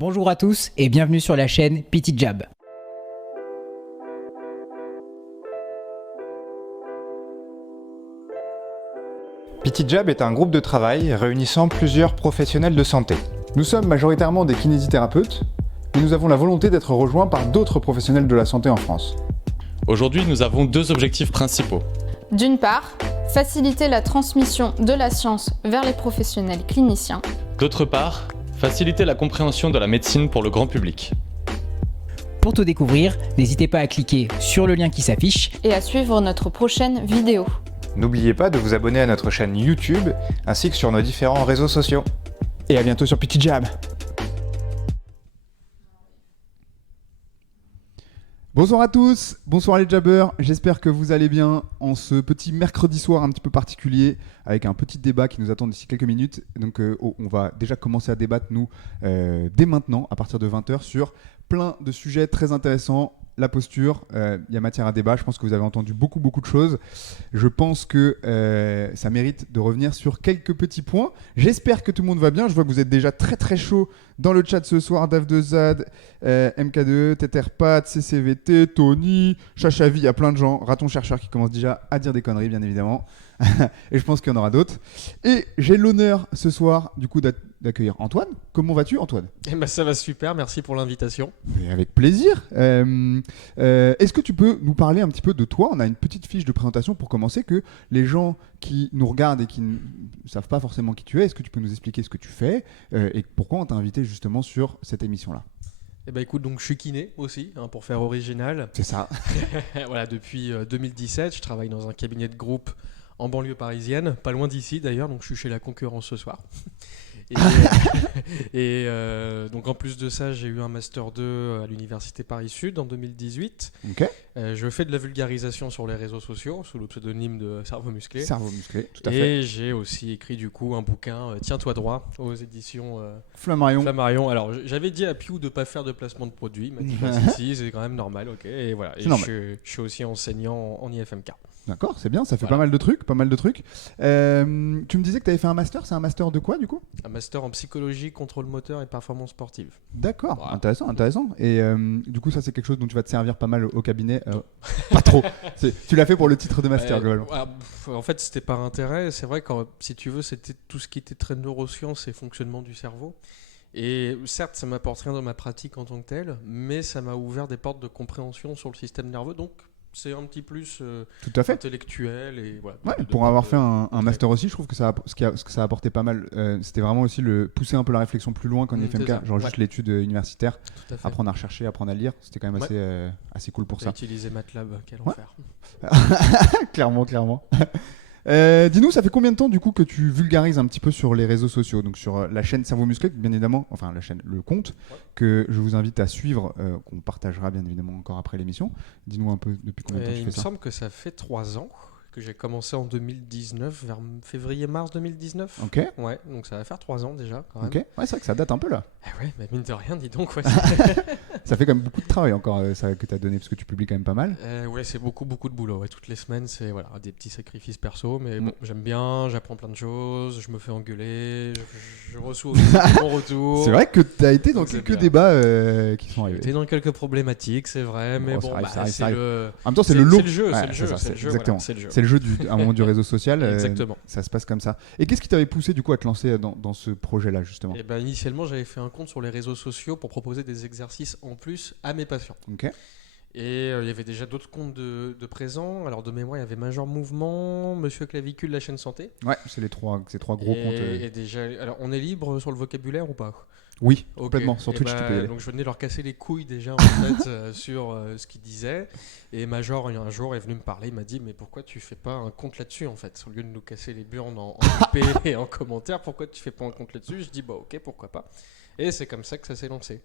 Bonjour à tous et bienvenue sur la chaîne Petit Jab. Petit Jab est un groupe de travail réunissant plusieurs professionnels de santé. Nous sommes majoritairement des kinésithérapeutes, mais nous avons la volonté d'être rejoints par d'autres professionnels de la santé en France. Aujourd'hui, nous avons deux objectifs principaux. D'une part, faciliter la transmission de la science vers les professionnels cliniciens. D'autre part, faciliter la compréhension de la médecine pour le grand public. Pour tout découvrir, n'hésitez pas à cliquer sur le lien qui s'affiche Et à suivre notre prochaine vidéo. N'oubliez pas de vous abonner à notre chaîne YouTube ainsi que sur nos différents réseaux sociaux. Et à bientôt sur Petit Jab. Bonsoir à tous, bonsoir les jabbers, j'espère que vous allez bien en ce petit mercredi soir un petit peu particulier avec un petit débat qui nous attend d'ici quelques minutes. Donc on va déjà commencer à débattre nous dès maintenant à partir de 20h sur plein de sujets très intéressants. La posture, il y a matière à débat, je pense que vous avez entendu beaucoup de choses. Je pense que ça mérite de revenir sur quelques petits points. J'espère que tout le monde va bien, je vois que vous êtes déjà très chaud dans le chat ce soir. Dave2Zad, MK2, Tetherpat, CCVT, Tony, Chachavi, il y a plein de gens. Raton chercheur qui commence déjà à dire des conneries bien évidemment. Et je pense qu'il y en aura d'autres. Et j'ai l'honneur ce soir du coup d'accueillir Antoine. Comment vas-tu Antoine ? Eh ben, ça va super, merci pour l'invitation. Mais avec plaisir. Est-ce que tu peux nous parler un petit peu de toi ? On a une petite fiche de présentation pour commencer, que les gens qui nous regardent et qui ne savent pas forcément qui tu es, est-ce que tu peux nous expliquer ce que tu fais et pourquoi on t'a invité justement sur cette émission-là ? Eh ben, écoute, donc je suis kiné aussi, pour faire original. C'est ça. Voilà, depuis 2017, je travaille dans un cabinet de groupe en banlieue parisienne, pas loin d'ici d'ailleurs, donc je suis chez la concurrence ce soir. Donc en plus de ça, j'ai eu un Master 2 à l'Université Paris-Sud en 2018. Ok. Je fais de la vulgarisation sur les réseaux sociaux sous le pseudonyme de Cerveau Musclé. Cerveau musclé, tout à fait. Et j'ai aussi écrit du coup un bouquin, Tiens-toi droit, aux éditions Flammarion. Flammarion. Alors j'avais dit à Piou de ne pas faire de placement de produit. Il m'a dit bah, si, c'est quand même normal. Ok. Et voilà. Et je suis aussi enseignant en IFMK. D'accord, c'est bien, ça fait pas mal de trucs. Tu me disais que tu avais fait un master, c'est un master de quoi du coup ? Un master en psychologie, contrôle moteur et performance sportive. D'accord, voilà. Intéressant. Et du coup, ça c'est quelque chose dont tu vas te servir pas mal au cabinet. Pas trop. Tu l'as fait pour le titre de master globalement. En fait, c'était par intérêt. C'est vrai que si tu veux, c'était tout ce qui était très neurosciences et fonctionnement du cerveau. Et certes, ça m'apporte rien dans ma pratique en tant que telle, mais ça m'a ouvert des portes de compréhension sur le système nerveux. Donc c'est un petit plus tout à fait. Intellectuel. Et voilà, pour avoir fait un master aussi, je trouve que ce que ça a apporté pas mal, c'était vraiment aussi pousser un peu la réflexion plus loin qu'en IFMK, genre juste l'étude universitaire, apprendre à rechercher, apprendre à lire, c'était quand même assez cool pour ça. Utiliser MATLAB, quel enfer. Clairement. Dis-nous, ça fait combien de temps du coup que tu vulgarises un petit peu sur les réseaux sociaux, donc sur la chaîne Cerveau Musclé, bien évidemment, enfin la chaîne, le compte, que je vous invite à suivre, qu'on partagera bien évidemment encore après l'émission. Dis-nous un peu depuis combien de temps tu fais ça. Il me semble que ça fait 3 ans que j'ai commencé en 2019, vers février-mars 2019. Ok. Ouais, donc ça va faire 3 ans déjà quand même. Ok, ouais, c'est vrai que ça date un peu là. Ouais, mais mine de rien, dis donc. Ouais. Ça fait quand même beaucoup de travail encore que tu as donné, parce que tu publies quand même pas mal. Ouais, c'est beaucoup de boulot. Ouais. Toutes les semaines, c'est des petits sacrifices perso, mais bon, j'aime bien, j'apprends plein de choses, je me fais engueuler, je reçois aussi mon retour. C'est vrai que tu as été dans quelques débats qui sont arrivés. J'ai été dans quelques problématiques, c'est vrai, mais bon, ça arrive. le... En même temps, c'est le lot. C'est le jeu, exactement. Voilà, c'est le jeu. C'est le jeu à un moment du réseau social. Exactement. Ça se passe comme ça. Et qu'est-ce qui t'avait poussé du coup à te lancer dans ce projet-là justement ? Initialement, j'avais fait un compte sur les réseaux sociaux pour proposer des exercices en plus à mes patients. Ok. Et il y avait déjà d'autres comptes de présents. Alors de mémoire, il y avait Major Mouvement, Monsieur Clavicule, la chaîne Santé. Ouais, c'est ces trois gros comptes. Et déjà, alors on est libre sur le vocabulaire ou pas ? Oui, complètement. Sur Twitch, tu peux y aller. Donc je venais leur casser les couilles déjà en fait sur ce qu'ils disaient. Et Major, un jour, est venu me parler. Il m'a dit mais pourquoi tu fais pas un compte là-dessus en fait, au lieu de nous casser les burnes en IP et en commentaire, pourquoi tu fais pas un compte là-dessus ? Je dis ok, pourquoi pas. Et c'est comme ça que ça s'est lancé.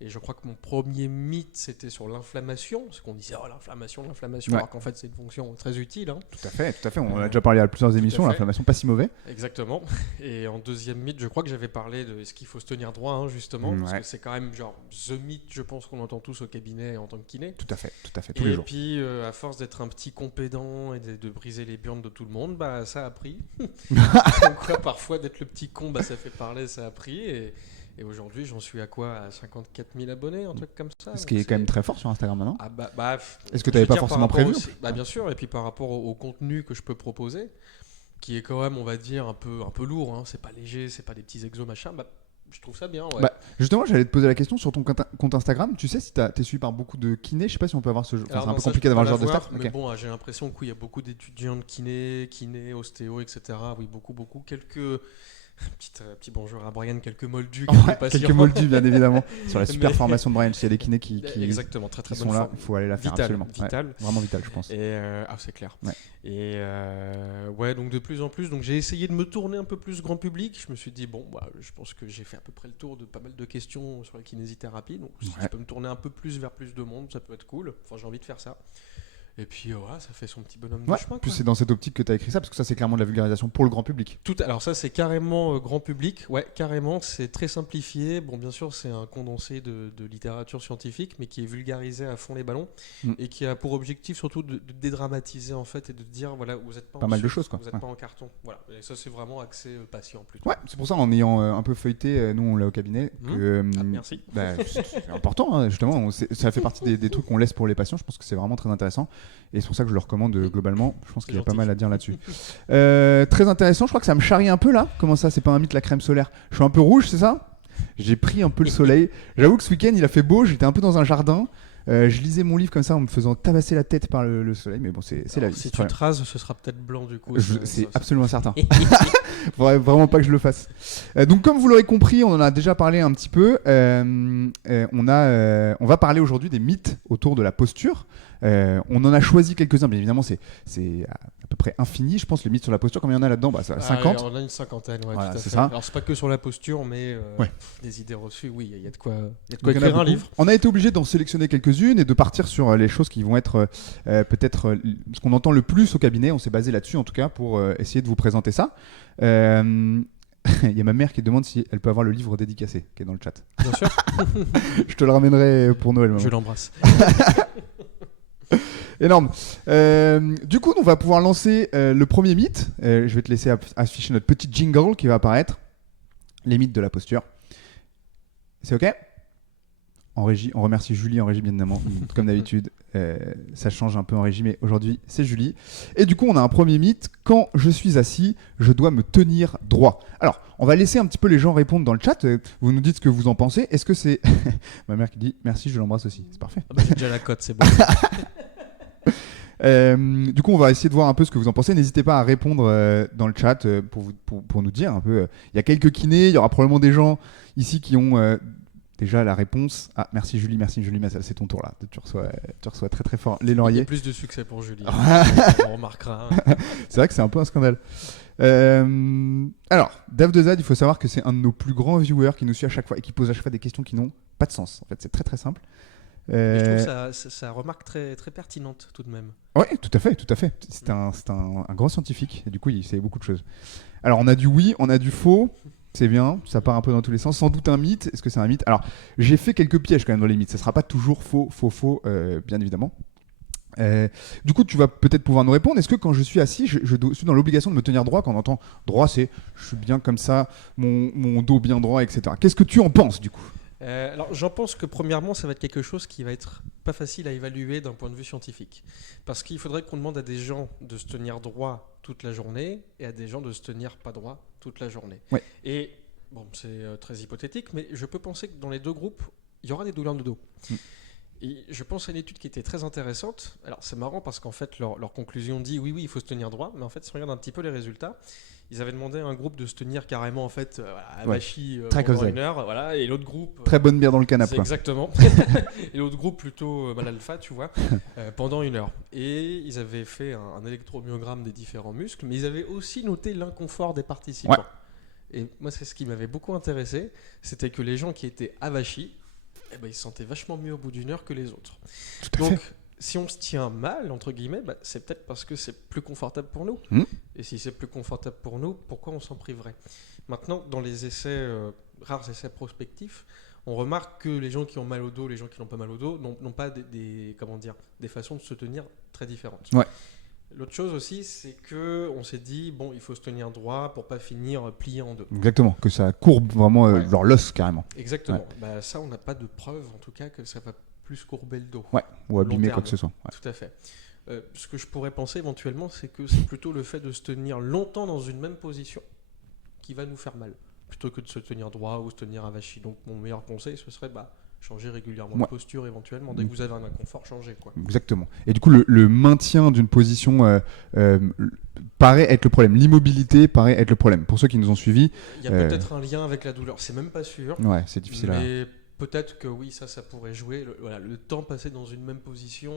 Et je crois que mon premier mythe, c'était sur l'inflammation. Parce qu'on disait, l'inflammation, ouais. alors qu'en fait, c'est une fonction très utile. Hein. Tout à fait. On a déjà parlé à plusieurs émissions, l'inflammation, pas si mauvais. Exactement. Et en deuxième mythe, je crois que j'avais parlé de est-ce qu'il faut se tenir droit, justement. Parce que c'est quand même genre the mythe, je pense, qu'on entend tous au cabinet en tant que kiné. Tout à fait, tous les jours. Et puis, à force d'être un petit compétent et de briser les burnes de tout le monde, ça a pris. Donc, parfois, d'être le petit con, ça fait parler, ça a pris. Et aujourd'hui, j'en suis à quoi? À 54 000 abonnés, un truc comme ça. Ce qui est quand même très fort sur Instagram maintenant. Ah Est-ce que tu je n'avais veux pas dire, forcément par rapport prévu bien sûr, et puis par rapport au contenu que je peux proposer, qui est quand même, on va dire, un peu lourd, hein. C'est pas léger, c'est pas des petits exos machin, je trouve ça bien, ouais. Justement, j'allais te poser la question sur ton compte Instagram. Tu sais si t'es suivi par beaucoup de kinés, je sais pas si on peut avoir ce jeu. Enfin, Alors c'est un non, peu ça, compliqué je peux d'avoir pas le genre de l'avoir, stats. mais Ok. bon, j'ai l'impression qu'il y a beaucoup d'étudiants de kiné, ostéo, etc. Oui, beaucoup. Quelques petit bonjour à Brian, quelques moldus, Ouais, patients. quelques moldus, bien évidemment, sur la super Mais- formation de Brian. S'il y a des kinés qui Exactement, très qui bonne sont là, forme. il faut aller la faire Vital, absolument. Ouais, vital. vraiment vital, je pense. Et c'est clair. Ouais. Et ouais, donc de plus en plus, donc j'ai essayé de me tourner un peu plus grand public. Je me suis dit bon, je pense que j'ai fait à peu près le tour de pas mal de questions sur la kinésithérapie. Donc si je peux me tourner un peu plus vers plus de monde, ça peut être cool. Enfin, j'ai envie de faire ça. Et puis voilà, ça fait son petit bonhomme de Ouais, chemin. puis Quoi. c'est dans cette optique que tu as écrit ça, parce que ça, c'est clairement de la vulgarisation pour le grand public. Alors ça, c'est carrément grand public. Ouais, carrément, c'est très simplifié. Bon, bien sûr, c'est un condensé de littérature scientifique, mais qui est vulgarisé à fond les ballons et qui a pour objectif surtout de dédramatiser en fait et de dire voilà, vous n'êtes pas mal de sucre, choses, quoi. vous n'êtes pas en carton. Voilà. Et ça, c'est vraiment axé patient plutôt. Ouais, c'est pour ça, en ayant un peu feuilleté, nous on l'a au cabinet, que, merci. c'est important, hein, justement, ça fait partie des trucs qu'on laisse pour les patients. Je pense que c'est vraiment très intéressant. Et c'est pour ça que je le recommande globalement. Je pense qu'il y a pas mal à dire là-dessus. Très intéressant, je crois que ça me charrie un peu là. Comment ça, c'est pas un mythe la crème solaire? Je suis un peu rouge, c'est ça? J'ai pris un peu le soleil. J'avoue que ce week-end il a fait beau, j'étais un peu dans un jardin. Je lisais mon livre comme ça en me faisant tabasser la tête par le soleil, mais bon, c'est la vie. Si tu te rases, ce sera peut-être blanc du coup. C'est absolument certain. Faudrait vraiment pas que je le fasse. Donc, comme vous l'aurez compris, on en a déjà parlé un petit peu. On va parler aujourd'hui des mythes autour de la posture. On en a choisi quelques-uns, bien évidemment, c'est à peu près infini, je pense, les mythes sur la posture. Combien il y en a là-dedans? 50. On a une cinquantaine, ouais, Voilà, tout à c'est fait. ça. Alors, c'est pas que sur la posture, mais Ouais. des idées reçues, oui, il y a de quoi, Donc, il y en a écrire un beaucoup. livre. On a été obligé d'en sélectionner quelques-unes et de partir sur les choses qui vont être peut-être ce qu'on entend le plus au cabinet. On s'est basé là-dessus, en tout cas, pour essayer de vous présenter ça. Il y a ma mère qui demande si elle peut avoir le livre dédicacé qui est dans le chat. Bien sûr, Je te le ramènerai pour Noël. maman. je l'embrasse. Énorme. Du coup, on va pouvoir lancer le premier mythe. Je vais te laisser afficher notre petit jingle qui va apparaître. Les mythes de la posture. C'est OK? En régie, on remercie Julie en régie, bien évidemment, comme d'habitude. Ça change un peu en régie, mais aujourd'hui, c'est Julie. Et du coup, on a un premier mythe. Quand je suis assis, je dois me tenir droit. Alors, on va laisser un petit peu les gens répondre dans le chat. Vous nous dites ce que vous en pensez. Est-ce que c'est... Ma mère qui dit « Merci, je l'embrasse aussi ». C'est parfait. J'ai déjà la cote, c'est bon. Du coup, on va essayer de voir un peu ce que vous en pensez. N'hésitez pas à répondre dans le chat pour nous dire un peu. Il y a quelques kinés, il y aura probablement des gens ici qui ont déjà la réponse. Ah, merci Julie, mais c'est ton tour là. Tu reçois très très fort les Il y a lauriers. plus de succès pour Julie. On remarquera. C'est vrai que c'est un peu un scandale. Alors, Dave de Zad, il faut savoir que c'est un de nos plus grands viewers qui nous suit à chaque fois et qui pose à chaque fois des questions qui n'ont pas de sens. En fait, c'est très très simple. Mais je trouve ça remarque très, très pertinente tout de même. Oui, tout à fait. C'est un grand scientifique et du coup, il sait beaucoup de choses. Alors, on a du oui, on a du faux. C'est bien, ça part un peu dans tous les sens. Sans doute un mythe. Est-ce que c'est un mythe? Alors, j'ai fait quelques pièges quand même dans les mythes. Ça ne sera pas toujours faux, bien évidemment. Du coup, tu vas peut-être pouvoir nous répondre. Est-ce que quand je suis assis, je suis dans l'obligation de me tenir droit? Quand on entend droit, c'est je suis bien comme ça, mon dos bien droit, etc. Qu'est-ce que tu en penses du coup? Alors, j'en pense que premièrement, ça va être quelque chose qui va être pas facile à évaluer d'un point de vue scientifique. Parce qu'il faudrait qu'on demande à des gens de se tenir droit toute la journée et à des gens de se tenir pas droit toute la journée. Ouais. Et bon, c'est très hypothétique, mais je peux penser que dans les deux groupes, il y aura des douleurs de dos. Et je pense à une étude qui était très intéressante. Alors, c'est marrant parce qu'en fait, leur conclusion dit oui, il faut se tenir droit. Mais en fait, si on regarde un petit peu les résultats, ils avaient demandé à un groupe de se tenir carrément en fait avachi pendant une heure, voilà, et l'autre groupe très bonne bière dans le canapé. Exactement. Et l'autre groupe plutôt mal alpha, tu vois, pendant une heure. Et ils avaient fait un électromyogramme des différents muscles, mais ils avaient aussi noté l'inconfort des participants. Ouais. Et moi, c'est ce qui m'avait beaucoup intéressé, c'était que les gens qui étaient avachis, ils se sentaient vachement mieux au bout d'une heure que les autres. Donc, si on se tient mal, entre guillemets, c'est peut-être parce que c'est plus confortable pour nous. Et si c'est plus confortable pour nous, pourquoi on s'en priverait? Maintenant, dans les essais, rares essais prospectifs, on remarque que les gens qui ont mal au dos, les gens qui n'ont pas mal au dos, n'ont pas des façons de se tenir très différentes. Ouais. L'autre chose aussi, c'est que on s'est dit, bon, il faut se tenir droit pour pas finir plié en deux. Exactement, que ça courbe vraiment Ouais. genre l'os carrément. Exactement. Ouais. Bah, ça, on n'a pas de preuve, en tout cas, que ça va plus courber le dos. Ouais, ou Long abîmer quoi terme. que ce soit. Ouais. Tout à fait. Ce que je pourrais penser éventuellement, c'est que c'est plutôt le fait de se tenir longtemps dans une même position qui va nous faire mal, plutôt que de se tenir droit ou se tenir avachi. Donc mon meilleur conseil, ce serait changer régulièrement de Ouais. posture éventuellement. Dès que vous avez un inconfort, changez, quoi. Exactement. Et du coup, le maintien d'une position paraît être le problème. L'immobilité paraît être le problème. Pour ceux qui nous ont suivis, Il y a peut-être un lien avec la douleur, c'est même pas sûr. ouais, c'est difficile à... Mais peut-être que oui, ça pourrait jouer. Le temps passé dans une même position,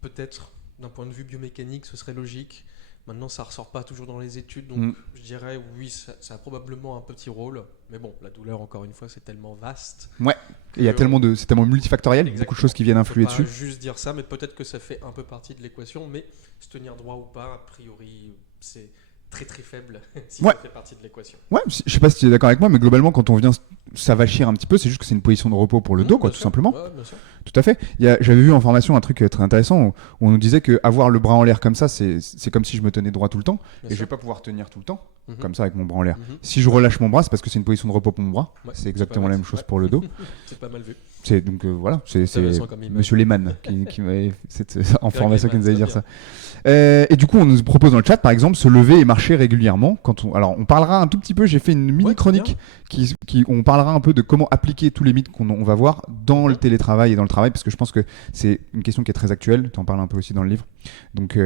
peut-être d'un point de vue biomécanique, ce serait logique. Maintenant, ça ressort pas toujours dans les études, donc je dirais oui, ça a probablement un petit rôle. Mais bon, la douleur, encore une fois, c'est tellement vaste. Ouais. Et il y a tellement de, c'est tellement multifactoriel, Exactement. beaucoup de choses qui viennent influer On peut dessus. pas juste dire ça, mais peut-être que ça fait un peu partie de l'équation. Mais se tenir droit ou pas, a priori, c'est très très faible si Ouais. ça fait partie de l'équation. Ouais, je sais pas si tu es d'accord avec moi, mais globalement, quand on vient s'avachir un petit peu, c'est juste que c'est une position de repos pour le dos, quoi, Bien tout sûr. simplement. Ouais, bien sûr. Tout à fait. J'avais vu en formation un truc très intéressant où on nous disait que avoir le bras en l'air comme ça, c'est comme si je me tenais droit tout le temps. Bien Et je sûr. vais pas pouvoir tenir tout le temps, Mhm. comme ça, avec mon bras en l'air. Mhm. Si je relâche mon bras, c'est parce que c'est une position de repos pour mon bras. Ouais, C'est exactement pas la bête. même chose Ouais. pour le dos. C'est pas mal vu. C'est donc voilà, c'est Intéressant comme image. Monsieur Lehmann qui m'avait en Greg formation qui Lehmann, nous avait très dire ça. Et du coup, on nous propose dans le chat, par exemple, se lever et marcher régulièrement. Alors, on parlera un tout petit peu. J'ai fait une mini Ouais, chronique on parlera un peu de comment appliquer tous les mythes on va voir dans le télétravail et dans le travail, parce que je pense que c'est une question qui est très actuelle. Tu en parles un peu aussi dans le livre. Donc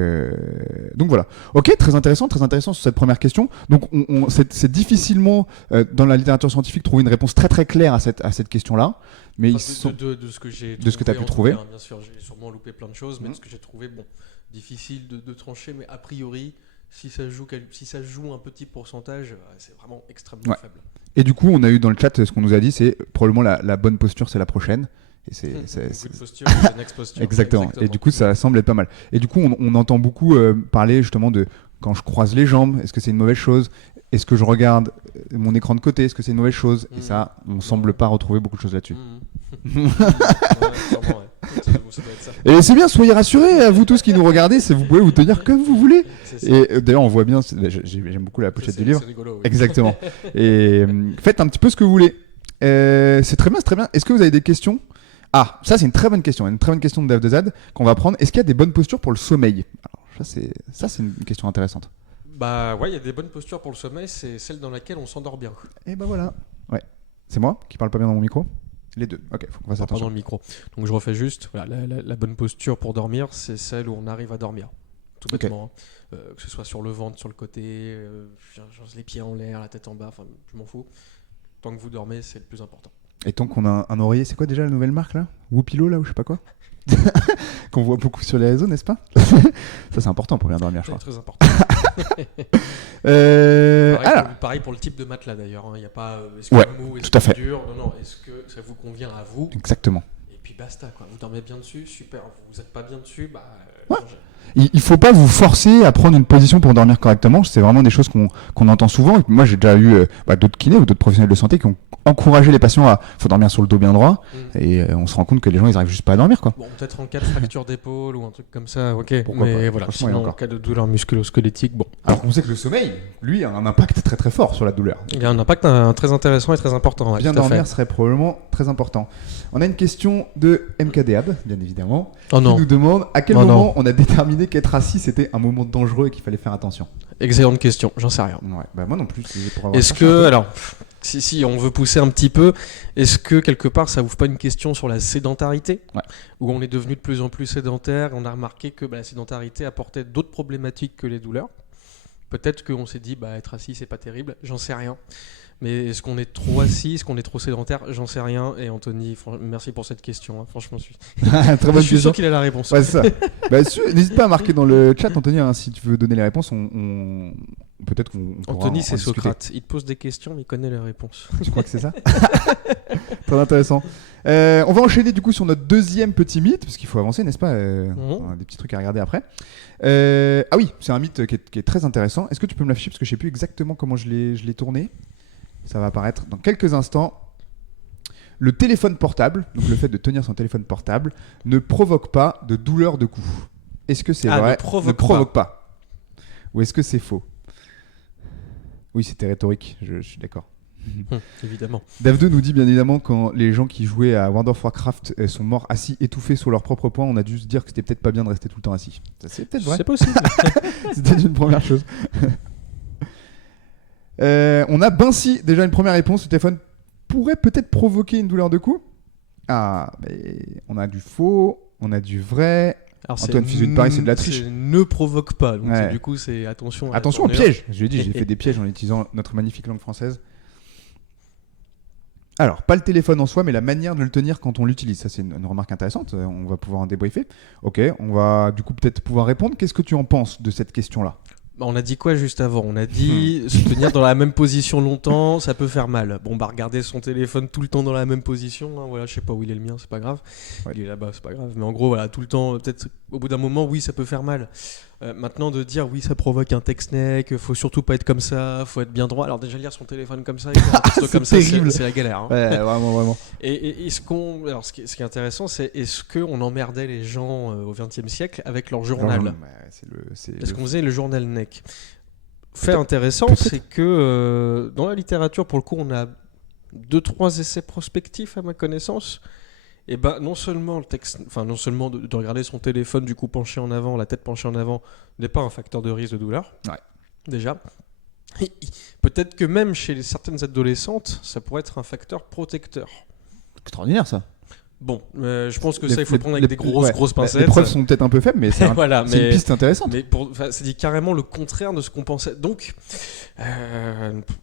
voilà. Ok, très intéressant sur cette première question. Donc, c'est difficilement dans la littérature scientifique trouver une réponse très très claire à cette question-là. Mais Enfin, ils sont... de ce que j'ai de ce que tu as pu en tout trouver. cas, bien sûr, j'ai sûrement loupé plein de choses, mais de ce que j'ai trouvé, bon, difficile de trancher, mais a priori, si ça joue un petit pourcentage, c'est vraiment extrêmement Ouais. faible. Et du coup, on a eu dans le chat ce qu'on nous a dit, c'est probablement la bonne posture, c'est la prochaine. Et Good posture, c'est next posture. Exactement. Et du coup, ça semble être pas mal. Et du coup, on entend beaucoup parler justement de quand je croise les jambes, est-ce que c'est une mauvaise chose? Est-ce que je regarde mon écran de côté? Est-ce que c'est une mauvaise chose? Et ça, on semble pas retrouver beaucoup de choses là-dessus. Ouais, sûrement, ouais. Ça doit être ça. Et c'est bien, soyez rassurés, à vous tous qui nous regardez, vous pouvez vous tenir comme vous voulez. C'est ça. Et d'ailleurs, on voit bien, j'aime beaucoup la pochette C'est- du livre. C'est rigolo, oui. Exactement. Et faites un petit peu ce que vous voulez. C'est très bien, c'est très bien. Est-ce que vous avez des questions? Ah, ça c'est une très bonne question de Dave de Zad qu'on va prendre. Est-ce qu'il y a des bonnes postures pour le sommeil? Alors ça c'est une question intéressante. Bah ouais, il y a des bonnes postures pour le sommeil, c'est celle dans laquelle on s'endort bien. Et ben voilà. Ouais. C'est moi qui parle pas bien dans mon micro? Les deux. Ok, faut qu'on fasse Pardon attention. le micro. Donc je refais juste, voilà, la bonne posture pour dormir, c'est celle où on arrive à dormir. Tout Ok. bêtement. Que ce soit sur le ventre, sur le côté, genre les pieds en l'air, la tête en bas, enfin je m'en fous. Tant que vous dormez, c'est le plus important. Et tant qu'on a un oreiller, c'est quoi déjà la nouvelle marque là? Whoopilo là ou je sais pas quoi? Qu'on voit beaucoup sur les réseaux, n'est-ce pas? Ça c'est important pour bien dormir, je C'est crois. très important. Alors, Pareil pour le type de matelas d'ailleurs. Il n'y a pas est-ce Ouais, que mou, est-ce tout à que fait. dur. Non, est-ce que ça vous convient à vous? exactement. Et puis basta quoi. Vous dormez bien dessus, super. Vous n'êtes pas bien dessus, bah. Ouais. changez. Il faut pas vous forcer à prendre une position pour dormir correctement. C'est vraiment des choses qu'on entend souvent. Moi, j'ai déjà eu d'autres kinés ou d'autres professionnels de santé qui ont encouragé les patients à faut dormir sur le dos bien droit. Et on se rend compte que les gens, ils arrivent juste pas à dormir, quoi. Bon, peut-être en cas de fracture d'épaule ou un truc comme ça, ok. Pourquoi mais pas. voilà, Franchement, il y a sinon en encore. cas de douleur musculo-squelettique, bon. Alors qu'on sait que le sommeil, lui, a un impact très très fort sur la douleur. Il y a un impact très intéressant et très important. Ouais, Bien tout à dormir fait. serait probablement très important. On a une question de MKDab, bien évidemment, Oh qui non, nous demande à quel Oh moment non. on a déterminé qu'être assis c'était un moment dangereux et qu'il fallait faire attention. excellente question, j'en sais rien. Ouais, bah moi non plus. c'est pour avoir Est-ce cherché un que, peu. alors, si on veut pousser un petit peu, est-ce que quelque part ça ouvre pas une question sur la sédentarité, Ouais. où on est devenu de plus en plus sédentaire, on a remarqué que la sédentarité apportait d'autres problématiques que les douleurs. Peut-être qu'on s'est dit, être assis c'est pas terrible, j'en sais rien. Mais est-ce qu'on est trop assis, est-ce qu'on est trop sédentaire, j'en sais rien. Et Anthony, merci pour cette question, hein. Franchement, Très bonne je suis question. sûr qu'il a la réponse. Ouais, c'est ça. N'hésite pas à marquer dans le chat, Anthony, hein, si tu veux donner les réponses. Peut-être qu'on pourra Anthony, en c'est discuter. Socrate. Il te pose des questions, mais il connaît les réponses. Tu crois que c'est ça? Très intéressant. On va enchaîner du coup sur notre deuxième petit mythe, parce qu'il faut avancer, n'est-ce pas? On a des petits trucs à regarder après. Ah oui, c'est un mythe qui est très intéressant. Est-ce que tu peux me l'afficher? Parce que je ne sais plus exactement comment je l'ai tourné. Ça va apparaître dans quelques instants. Le téléphone portable, donc le fait de tenir son téléphone portable, ne provoque pas de douleur de cou. est-ce que c'est Ah, vrai? ne provoque pas. Ou est-ce que c'est faux? Oui, c'était rhétorique, je suis d'accord. Évidemment. Dave2 nous dit bien évidemment quand les gens qui jouaient à World of Warcraft sont morts assis étouffés sur leurs propres poings, on a dû se dire que c'était peut-être pas bien de rester tout le temps assis. Ça, c'est peut-être vrai. C'est possible. C'était une première chose. On a Bincy, déjà une première réponse. Le téléphone pourrait peut-être provoquer une douleur de cou. Ah, mais on a du faux, on a du vrai. Alors, Antoine Fuseau de Paris, c'est de la triche. Ne provoque pas. Donc, Ouais. du coup, c'est attention. à Attention au la tournure. piège. Je l'ai dit, j'ai fait des pièges en utilisant notre magnifique langue française. Alors, pas le téléphone en soi, mais la manière de le tenir quand on l'utilise. Ça, c'est une remarque intéressante. On va pouvoir en débriefer. Ok, on va du coup peut-être pouvoir répondre. Qu'est-ce que tu en penses de cette question-là? Bah, on a dit quoi juste avant? On a dit se tenir dans la même position longtemps, ça peut faire mal. Bon, bah regarder son téléphone tout le temps dans la même position, hein, voilà, je sais pas où il est le mien, c'est pas grave. Ouais. Il est là-bas, c'est pas grave. Mais en gros, voilà, tout le temps, peut-être au bout d'un moment, oui, ça peut faire mal. Maintenant, de dire oui, ça provoque un text-neck, faut surtout pas être comme ça, faut être bien droit. Alors déjà, lire son téléphone comme ça, écrire un texte comme ça, terrible. c'est la galère. Hein. Ouais, vraiment. Et alors, ce qui est intéressant, c'est est-ce qu'on emmerdait les gens au XXe siècle avec leur journal? Est-ce qu'on faisait le journal neck? Fait intéressant, c'est que dans la littérature, pour le coup, on a 2-3 essais prospectifs à ma connaissance. Et ben non seulement le texte, enfin non seulement de regarder son téléphone du coup penché en avant, la tête penchée en avant, n'est pas un facteur de risque de douleur. Ouais. Déjà. Et peut-être que même chez certaines adolescentes, ça pourrait être un facteur protecteur. Extraordinaire ça. Bon, je pense que ça, il faut prendre avec des grosses Les pincettes. preuves sont peut-être un peu faibles, mais c'est Voilà, c'est une piste intéressante. Mais c'est dit carrément le contraire de ce qu'on pensait. Donc,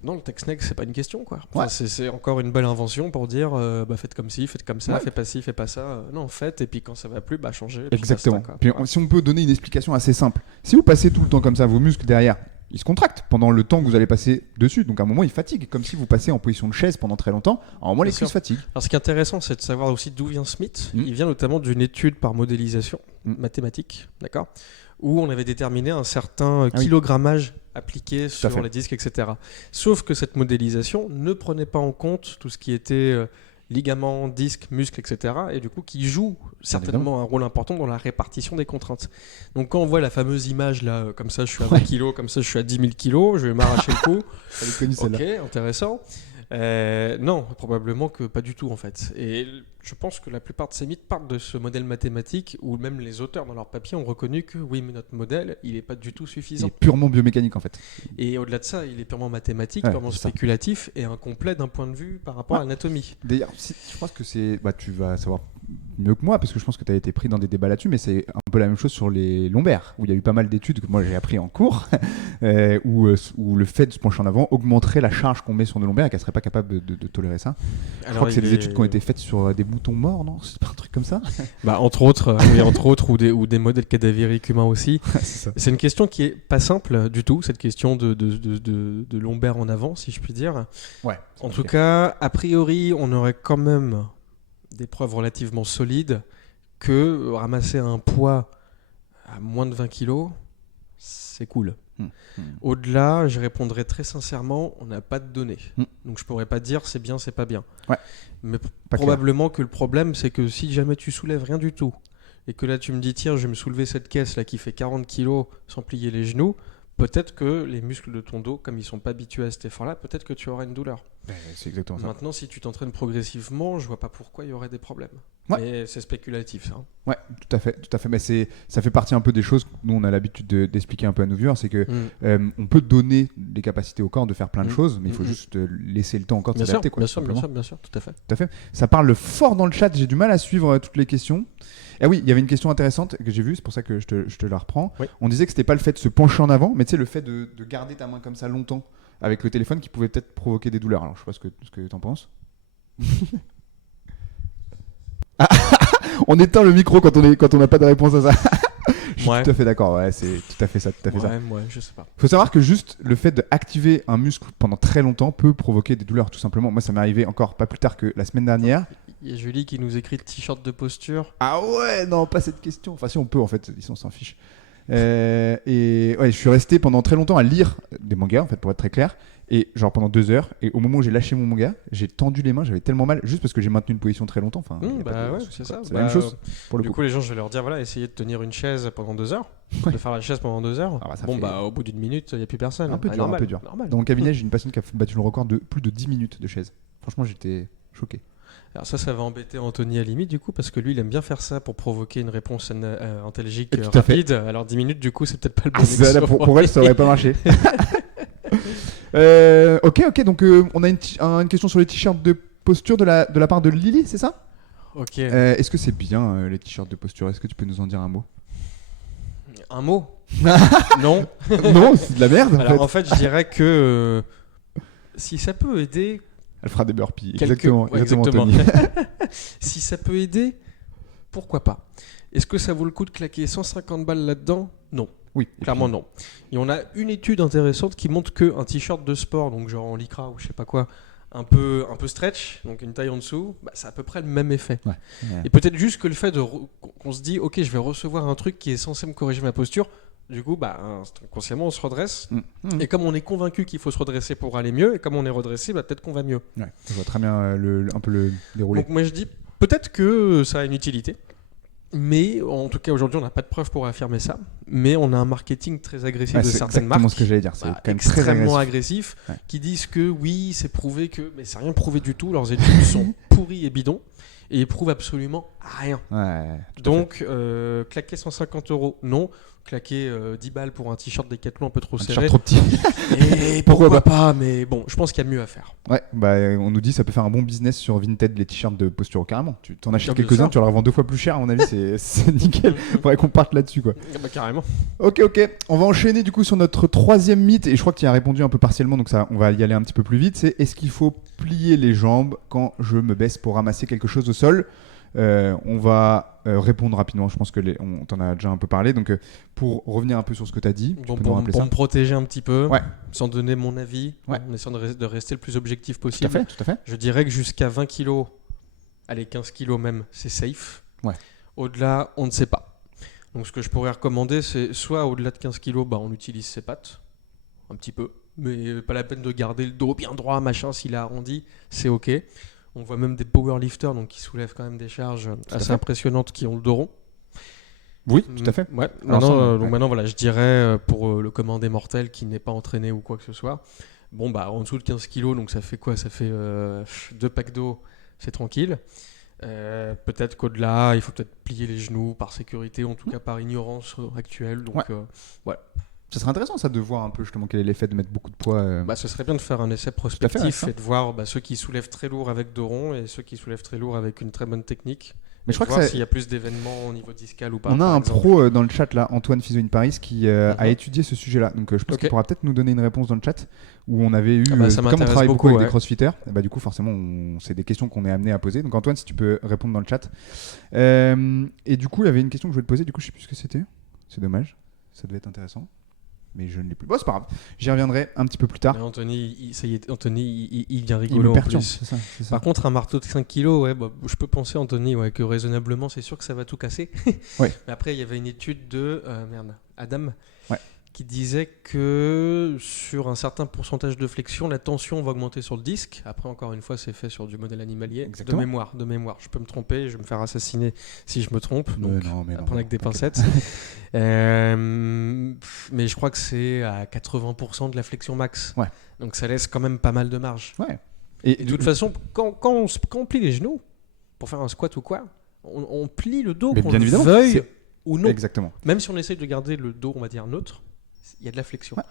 non, le text-neck, c'est pas une question, quoi. Enfin, Ouais. c'est encore une belle invention pour dire, faites comme ci, faites comme ça, Ouais. faites pas ci, faites pas ça. Non, faites, et puis quand ça va plus, bah changez. et puis Exactement. basta, quoi. Puis, Ouais. si on peut donner une explication assez simple. Si vous passez tout le temps comme ça, vos muscles derrière, ils se contractent pendant le temps que vous allez passer dessus. Donc à un moment, ils fatiguent. Comme si vous passez en position de chaise pendant très longtemps. À un moment, les Bien sûr. cuisses fatiguent. Alors, ce qui est intéressant, c'est de savoir aussi d'où vient Smith. Mm. Il vient notamment d'une étude par modélisation mathématique, d'accord, où on avait déterminé un certain Ah oui. kilogrammage appliqué sur fait. les disques, etc. Sauf que cette modélisation ne prenait pas en compte tout ce qui était ligaments, disques, muscles, etc. Et du coup, qui joue certainement un rôle important dans la répartition des contraintes. Donc, quand on voit la fameuse image là, comme ça, je suis à 20 kg, comme ça, je suis à 10 000 kg, je vais m'arracher le cou. Elle est connue celle-là. Ok, intéressant. Non, probablement que pas du tout en fait. Et je pense que la plupart de ces mythes partent de ce modèle mathématique où même les auteurs dans leur papier ont reconnu que oui, mais notre modèle, il n'est pas du tout Il suffisant. est purement biomécanique en fait. Et au-delà de ça, il est purement mathématique, Ouais, purement c'est ça. spéculatif et incomplet d'un point de vue par rapport à l'anatomie. D'ailleurs, je pense que c'est. Bah, tu vas savoir mieux que moi parce que je pense que tu as été pris dans des débats là-dessus, mais c'est un peu la même chose sur les lombaires où il y a eu pas mal d'études que moi j'ai appris en cours où le fait de se pencher en avant augmenterait la charge qu'on met sur nos lombaires et qu'elle serait pas capable de tolérer ça. Je crois que c'est des études qui ont été faites sur des moutons morts, non? C'est pas un truc comme ça? Bah, entre autres, oui, entre autres, ou des modèles cadavériques humains aussi. C'est ça. C'est une question qui est pas simple du tout, cette question de lombaire en avant, si je puis dire. Ouais. En tout cas, a priori, on aurait quand même des preuves relativement solides que ramasser un poids à moins de 20 kg, c'est cool. Au-delà, je répondrai très sincèrement, on n'a pas de données. Donc je pourrais pas dire c'est bien, c'est pas bien. Ouais. Mais Pas probablement que le problème, c'est que si jamais tu soulèves rien du tout, et que là tu me dis tiens, je vais me soulever cette caisse là qui fait 40 kg sans plier les genoux, peut-être que les muscles de ton dos, comme ils sont pas habitués à cet effort-là, peut-être que tu auras une douleur. C'est exactement ça. Maintenant, si tu t'entraînes progressivement, je vois pas pourquoi il y aurait des problèmes. Ouais. Mais c'est spéculatif, ça. Ouais, tout à fait. Mais ça fait partie un peu des choses que nous on a l'habitude d'expliquer un peu à nos viewers, c'est que on peut donner des capacités au corps de faire plein de choses, mais il faut juste laisser le temps encore de Bien sûr, s'adapter. bien sûr, tout à fait. Tout à fait. Ça parle fort dans le chat, j'ai du mal à suivre toutes les questions. Ah oui, il y avait une question intéressante que j'ai vue, c'est pour ça que je te la reprends. Oui. On disait que c'était pas le fait de se pencher en avant, mais tu sais, le fait de garder ta main comme ça longtemps avec le téléphone qui pouvait peut-être provoquer des douleurs. Alors je sais pas ce que t'en penses. On éteint le micro quand on n'a pas de réponse à ça. Je suis tout à fait d'accord, ouais, c'est tout à fait ça, ça. Ouais, je sais pas. Faut savoir que juste le fait d'activer un muscle pendant très longtemps peut provoquer des douleurs tout simplement. Moi ça m'est arrivé encore pas plus tard que la semaine dernière. Il y a Julie qui nous écrit t-shirt de posture. Ah ouais, non, pas cette question. Enfin si on peut en fait, on s'en fiche. Et ouais, je suis resté pendant très longtemps à lire des mangas, en fait, pour être très clair. Et genre pendant 2 heures. Et au moment où j'ai lâché mon manga, j'ai tendu les mains, j'avais tellement mal, juste parce que j'ai maintenu une position très longtemps. Enfin, y a pas de ouais, souci, c'est quoi. ça. C'est la même chose pour le Du coup. coup, les gens, je vais leur dire, voilà, essayez de tenir une chaise pendant 2 heures, Ouais. de faire la chaise pendant 2 heures. Ah bah, ça Bon, fait- bah, au bout d'une minute, il n'y a plus personne. Un peu dur, normal, un peu dur. normal. Dans mon cabinet, j'ai une personne qui a battu le record de plus de 10 minutes de chaise. Franchement, j'étais choqué. Alors ça va embêter Anthony à la limite, du coup, parce que lui, il aime bien faire ça pour provoquer une réponse antalgique Tout à fait. rapide. Alors 10 minutes, du coup, c'est peut-être pas le bon Ah, là, exemple. pour elle, ça aurait pas marché. Ok, donc on a une question sur les t-shirts de posture de la part de Lily, c'est ça? Ok. Est-ce que c'est bien les t-shirts de posture? Est-ce que tu peux nous en dire un mot? Un mot Non. Non, c'est de la merde. Alors en fait, je dirais que si ça peut aider, Elle fera des burpees. quelques- Exactement, ouais, exactement. exactement. Anthony. si ça peut aider, pourquoi pas? Est-ce que ça vaut le coup de claquer 150 balles là-dedans? Non. Oui, Clairement non. Et on a une étude intéressante qui montre qu'un t-shirt de sport, donc genre en lycra ou je sais pas quoi, un peu stretch, donc une taille en dessous, bah, c'est à peu près le même effet. Ouais. Et peut-être juste que le fait qu'on se dit, ok, je vais recevoir un truc qui est censé me corriger ma posture, du coup, bah, inconsciemment, on se redresse. Et comme on est convaincu qu'il faut se redresser pour aller mieux, et comme on est redressé, bah, peut-être qu'on va mieux. Ouais, je vois très bien un peu le déroulé. Donc moi je dis, peut-être que ça a une utilité. Mais en tout cas aujourd'hui on n'a pas de preuves pour affirmer ça, mais on a un marketing très agressif Ouais, de c'est certaines exactement marques, ce que j'allais dire. C'est bah, quand même très extrêmement agressif. agressif, Ouais. qui disent que oui c'est prouvé que, mais c'est rien prouvé du tout, leurs études sont pourries et bidons, et ils prouvent absolument rien. Ouais. tout à Donc claquer 150 €, non. Claquer 10 balles pour un t-shirt Decathlon un peu trop fait. Un serré, t-shirt trop petit. et Pourquoi pourquoi pas, mais bon, je pense qu'il y a mieux à faire. Ouais, bah on nous dit ça peut faire un bon business sur Vinted les t-shirts de posture carrément. Tu t'en achètes Bien quelques-uns, sûr. tu leur revends 2 fois plus cher à mon avis, c'est nickel. Faudrait qu'on parte là-dessus quoi. Ah bah, carrément. Ok, on va enchaîner du coup sur notre 3e mythe et je crois que tu y as répondu un peu partiellement donc ça on va y aller un petit peu plus vite. C'est est-ce qu'il faut plier les jambes quand je me baisse pour ramasser quelque chose au sol? On va répondre rapidement, je pense que on t'en a déjà un peu parlé. Donc pour revenir un peu sur ce que tu as dit, tu Donc peux nous rappeler pour ça? me protéger un petit peu, Ouais. sans donner mon avis, Ouais. en essayant de rester le plus objectif Tout à possible, fait, tout à fait. je dirais que jusqu'à 20 kg, allez 15 kg même, c'est safe. Ouais. Au-delà, on ne sait pas. Donc ce que je pourrais recommander, c'est soit au-delà de 15 kg, bah, on utilise ses pattes, un petit peu, mais pas la peine de garder le dos bien droit, machin, s'il est arrondi, c'est ok. On voit même des powerlifters donc qui soulèvent quand même des charges assez fait. impressionnantes qui ont le dos rond. Oui, tout à fait. Ouais. Alors, Maintenant, ça, donc ouais. maintenant, voilà, je dirais pour le commandé mortel qui n'est pas entraîné ou quoi que ce soit, bon, bah, en dessous de 15 kg, donc ça fait quoi? Ça fait 2 packs d'eau, c'est tranquille. Peut-être qu'au-delà, il faut peut-être plier les genoux par sécurité, en tout cas par ignorance actuelle. Donc, Ouais. Ça serait intéressant ça de voir un peu justement quel est l'effet de mettre beaucoup de poids. bah, ce serait bien de faire un essai fait, prospectif ouais, et de voir bah, ceux qui soulèvent très lourd avec dos rond et ceux qui soulèvent très lourd avec une très bonne technique. Mais je crois que voir ça- s'il y a plus d'événements au niveau discal ou pas. On a par un exemple. pro dans le chat là, Antoine Fizo in Paris, qui a étudié ce sujet-là. Donc je pense Ok. qu'il pourra peut-être nous donner une réponse dans le chat où on avait eu, Ah bah, ça comme on m'intéresse travaille beaucoup beaucoup, avec des ouais. crossfitters, bah, du coup forcément c'est des questions qu'on est amené à poser. Donc Antoine, si tu peux répondre dans le chat. Et du coup il y avait une question que je voulais te poser, du coup je sais plus ce que c'était. C'est dommage, ça devait être intéressant. Mais je ne l'ai plus. Bon, c'est pas grave. J'y reviendrai un petit peu plus tard. Mais Anthony, ça y est, Anthony, il vient Il rigoler me en perturbe, plus. c'est ça. C'est ça. Par contre, un marteau de 5 kg, ouais, bah, je peux penser, Anthony, ouais, que raisonnablement, c'est sûr que ça va tout casser. Ouais. Mais après, il y avait une étude de Adam Ouais. qui disait que sur un certain pourcentage de flexion, la tension va augmenter sur le disque. Après, encore une fois, c'est fait sur du modèle animalier. Exactement. De mémoire. Je peux me tromper, je vais me faire assassiner si je me trompe. Mais Donc, non, mais à non, prendre avec des t'inquiète. pincettes. Mais je crois que c'est à 80% de la flexion max. Ouais. Donc ça laisse quand même pas mal de marge. Ouais. Et Et de toute façon, quand on plie les genoux pour faire un squat ou quoi, on plie le dos, Mais qu'on bien le évidemment, veuille c'est- ou non. Exactement. Même si on essaye de garder le dos, on va dire neutre, il y a de la flexion. Ouais.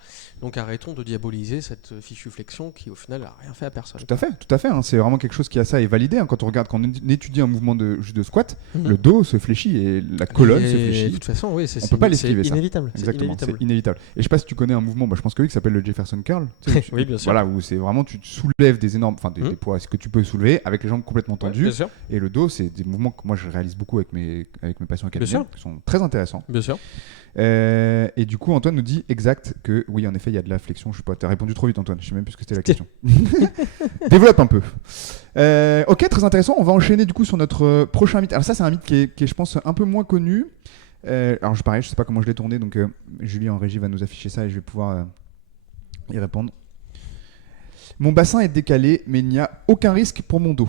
Donc arrêtons de diaboliser cette fichue flexion qui au final n'a rien fait à personne. Tout à fait. Hein. C'est vraiment quelque chose qui a ça est validé. Hein. Quand on regarde, quand on étudie un mouvement juste de squat, Mhm. le dos se fléchit et la colonne Et se De fléchit. toute façon, oui, On c'est peut pas c'est l'esquiver, ça. inévitable. C'est Exactement, inévitable. c'est inévitable. Et je sais pas si tu connais un mouvement, je pense que oui, qui s'appelle le Jefferson Curl. Tu sais, Oui, bien sûr. Voilà, où c'est vraiment tu te soulèves des énormes, enfin des poids, ce que tu peux soulever avec les jambes complètement Ouais, tendues. bien sûr. Et le dos, c'est des mouvements que moi je réalise beaucoup avec mes patients Bien académiques, sûr. qui sont très intéressants. Bien sûr. Et du coup, Antoine nous dit exact que oui, en effet, il y a de la flexion. Je sais pas, t'as répondu trop vite, Antoine. Je sais même plus ce que c'était la question. Développe un peu. Ok, très intéressant. On va enchaîner du coup sur notre prochain mythe. Alors ça, c'est un mythe qui est, je pense, un peu moins connu. Alors pareil, je sais pas comment je l'ai tourné, donc Julie en régie va nous afficher ça et je vais pouvoir y répondre. Mon bassin est décalé, mais il n'y a aucun risque pour mon dos.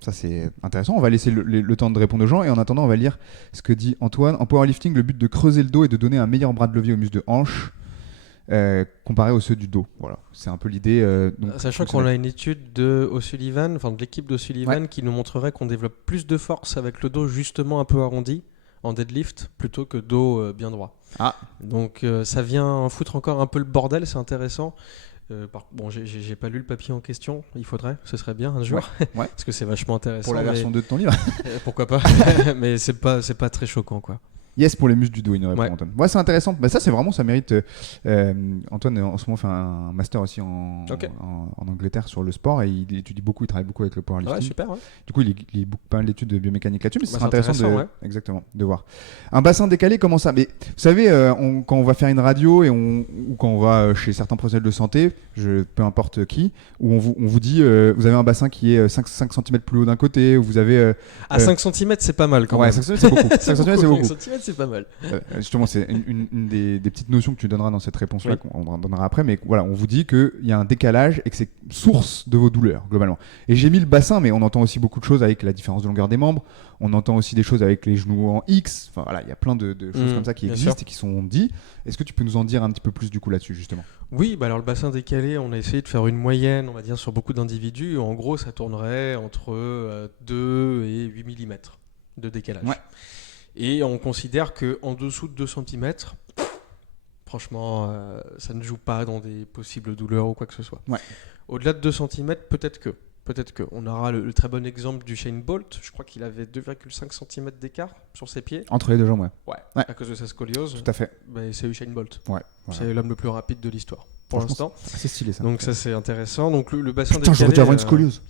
Ça c'est intéressant, on va laisser le temps de répondre aux gens et en attendant on va lire ce que dit Antoine. En powerlifting, le but de creuser le dos est de donner un meilleur bras de levier aux muscles de hanche comparé aux ceux du dos. Voilà, c'est un peu l'idée. Sachant qu'on a une étude de l'équipe d'O'Sullivan qui nous montrerait qu'on développe plus de force avec le dos justement un peu arrondi en deadlift plutôt que dos bien droit. Donc ça vient foutre encore un peu le bordel, c'est intéressant. J'ai pas lu le papier en question, il faudrait, ce serait bien un jour, parce que c'est vachement intéressant. Pour la version 2 de ton livre. Pourquoi pas, mais c'est pas très choquant quoi. Yes, pour les muscles du dos, il nous répond Antoine. Ouais, c'est intéressant. Bah, ça, ça mérite. Antoine, en ce moment, fait un master aussi en Angleterre sur le sport et il étudie beaucoup, il travaille beaucoup avec le powerlifting. Ouais, super. Ouais. Du coup, il lit pas mal d'études de biomécanique là-dessus, mais c'est intéressant exactement, de voir. Un bassin décalé, comment ça? Mais vous savez, quand on va faire une radio ou quand on va chez certains professionnels de santé, peu importe qui, où on vous dit, vous avez un bassin qui est 5 cm plus haut d'un côté, où vous avez. 5 cm, c'est pas mal quand même. 5 cm, c'est beaucoup. 5 cm, c'est beaucoup. 5 cm, c'est pas mal. Justement, c'est une des petites notions que tu donneras dans cette réponse-là, qu'on donnera après, mais voilà, on vous dit qu'il y a un décalage et que c'est source de vos douleurs, globalement. Et j'ai mis le bassin, mais on entend aussi beaucoup de choses avec la différence de longueur des membres, on entend aussi des choses avec les genoux en X, enfin voilà, il y a plein de choses comme ça qui existent et qui sont dites. Est-ce que tu peux nous en dire un petit peu plus du coup là-dessus, justement? Oui, alors le bassin décalé, on a essayé de faire une moyenne, on va dire, sur beaucoup d'individus, en gros, ça tournerait entre 2 et 8 mm de décalage. Ouais. Et on considère qu'en dessous de 2 cm, franchement, ça ne joue pas dans des possibles douleurs ou quoi que ce soit. Ouais. Au-delà de 2 cm, peut-être que. On aura le très bon exemple du Shane Bolt. Je crois qu'il avait 2,5 cm d'écart sur ses pieds. Entre les deux jambes, ouais. À cause de sa scoliose. Tout à fait. C'est Usain Bolt. Ouais. Voilà. C'est l'homme le plus rapide de l'histoire. Pour l'instant. C'est stylé ça. Donc ça, c'est intéressant. Donc le bassin décalé. Putain, j'aurais dû avoir une scoliose.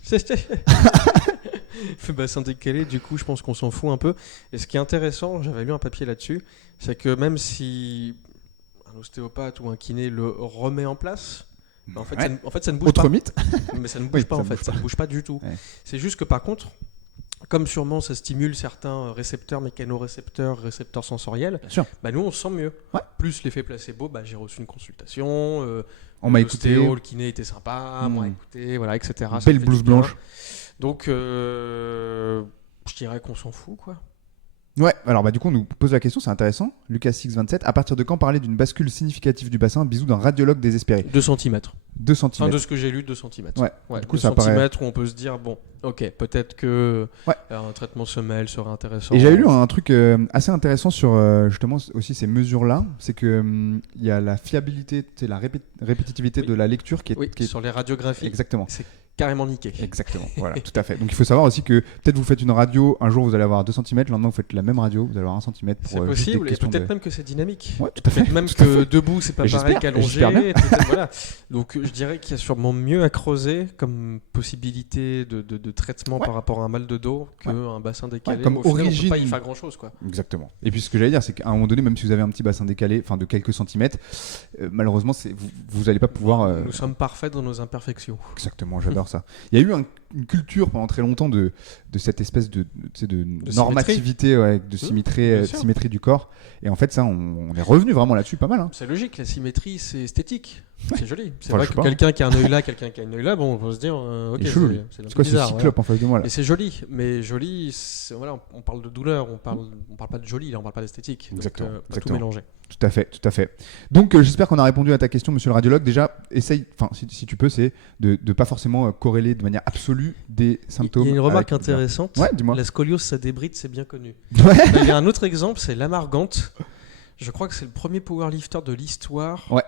Le bassin décalé, du coup, je pense qu'on s'en fout un peu. Et ce qui est intéressant, j'avais lu un papier là-dessus, c'est que même si un ostéopathe ou un kiné le remet en place, en fait, ça ne bouge pas. Autre mythe. Mais ça ne bouge pas en fait, ça ne bouge pas du tout. Ouais. C'est juste que par contre, comme sûrement ça stimule certains récepteurs mécanorécepteurs, récepteurs sensoriels, bah nous on se sent mieux. Ouais. Plus l'effet placebo, j'ai reçu une consultation, on m'a écouté, le kiné était sympa, on m'a écouté, voilà, etc. Belle blouse blanche. Donc je dirais qu'on s'en fout quoi. Ouais, alors du coup on nous pose la question, c'est intéressant. Lucas 627, à partir de quand parler d'une bascule significative du bassin? Bisous d'un radiologue désespéré. 2 cm. 2 cm. Enfin, de ce que j'ai lu, 2 cm. Ouais. Du coup 2 ça cm paraît... où on peut se dire, bon, ok, peut-être que un traitement semelle serait intéressant. Et j'avais lu un truc assez intéressant sur justement aussi ces mesures-là, c'est que il y a la fiabilité, la répétitivité de la lecture qui est... sur les radiographies. Exactement. C'est carrément niqué. Exactement, voilà, tout à fait. Donc il faut savoir aussi que peut-être vous faites une radio, un jour vous allez avoir 2 cm, le lendemain vous faites la même radio, vous allez avoir 1 cm pour c'est possible, et peut-être même que c'est dynamique. Ouais, tout à fait. Peut-être même que debout c'est pas pareil qu'allongé. Voilà. Donc je dirais qu'il y a sûrement mieux à creuser comme possibilité de traitement par rapport à un mal de dos qu'un bassin décalé. Comme origine, on peut pas y faire grand chose quoi. Exactement. Et puis ce que j'allais dire, c'est qu'à un moment donné, même si vous avez un petit bassin décalé, enfin de quelques centimètres, malheureusement vous n'allez pas pouvoir. Nous sommes parfaits dans nos imperfections. Exactement, j'adore ça. Il y a eu une culture pendant très longtemps de cette espèce de normativité, de symétrie du corps. Et en fait, ça, on est revenu vraiment là-dessus pas mal. Hein. C'est logique, la symétrie, c'est esthétique. C'est joli. C'est vrai que quelqu'un qui a un œil là, quelqu'un qui a un œil là, bon, on va se dire, ok, c'est quoi ce cyclope en face de moi là? Et c'est joli, mais joli, voilà, on parle de douleur, on parle pas de joli, là, on parle pas d'esthétique. Exactement. Donc, pas tout mélanger. Tout à fait. Donc, j'espère qu'on a répondu à ta question, monsieur le radiologue. Déjà, essaye, si tu peux, c'est de pas forcément corréler de manière absolue des symptômes. Il y a une remarque intéressante. Ouais, dis-moi. La scoliose, ça débride, c'est bien connu. Ouais. Il y a un autre exemple, c'est Lamargante. Je crois que c'est le premier powerlifter de l'histoire. Ouais.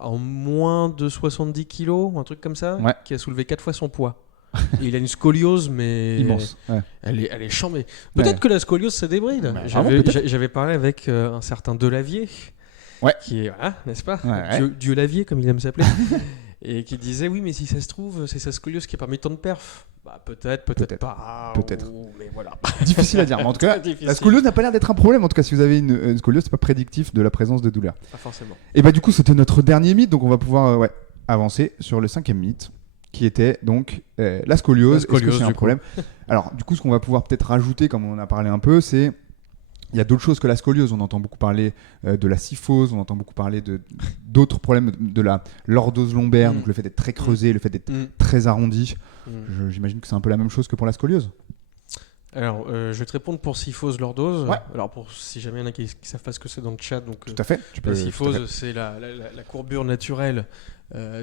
En moins de 70 kilos, un truc comme ça, qui a soulevé 4 fois son poids. Et il a une scoliose, mais immense. Ouais. Elle est chambée. Peut-être que la scoliose, ça débride. J'avais parlé avec un certain Delavier, qui est, n'est-ce pas, Dieu Lavier, comme il aime s'appeler, et qui disait, oui, mais si ça se trouve, c'est sa scoliose qui a permis tant de perf. Peut-être pas. Peut-être. Mais voilà. Difficile à dire. Mais en tout cas, la scoliose n'a pas l'air d'être un problème. En tout cas, si vous avez une scoliose, c'est pas prédictif de la présence de douleur. Pas forcément. Et du coup, c'était notre dernier mythe. Donc, on va pouvoir avancer sur le 5e mythe, qui était donc la scoliose. Est-ce que c'est un problème? Alors, du coup, ce qu'on va pouvoir peut-être rajouter, comme on en a parlé un peu, c'est Il y a d'autres choses que la scoliose. On entend beaucoup parler de la syphose, on entend beaucoup parler d'autres problèmes de la lordose lombaire, donc le fait d'être très creusé, le fait d'être très arrondi. J'imagine que c'est un peu la même chose que pour la scoliose. Alors, je vais te répondre pour syphose, lordose. Ouais. Alors, si jamais il y en a qui savent pas ce que c'est dans le chat, donc Tout à fait. la syphose, c'est la courbure naturelle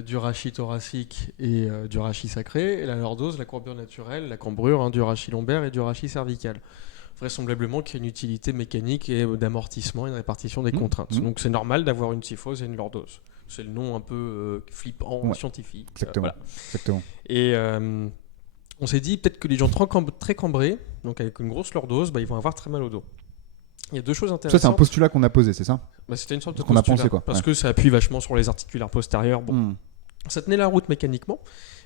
du rachis thoracique et du rachis sacré, et la lordose, la courbure naturelle, la cambrure du rachis lombaire et du rachis cervical. Vraisemblablement qu'il y a une utilité mécanique et d'amortissement et de répartition des contraintes. Donc c'est normal d'avoir une syphose et une lordose. C'est le nom un peu flippant, scientifique. Exactement. Exactement. Et on s'est dit peut-être que les gens très cambrés, donc avec une grosse lordose, ils vont avoir très mal au dos. Il y a deux choses intéressantes. Ça, c'est un postulat qu'on a posé, c'est ça? C'était une sorte de qu'on a postulat, pensé, quoi. parce que ça appuie vachement sur les articulaires postérieurs. Bon. Ça tenait la route mécaniquement.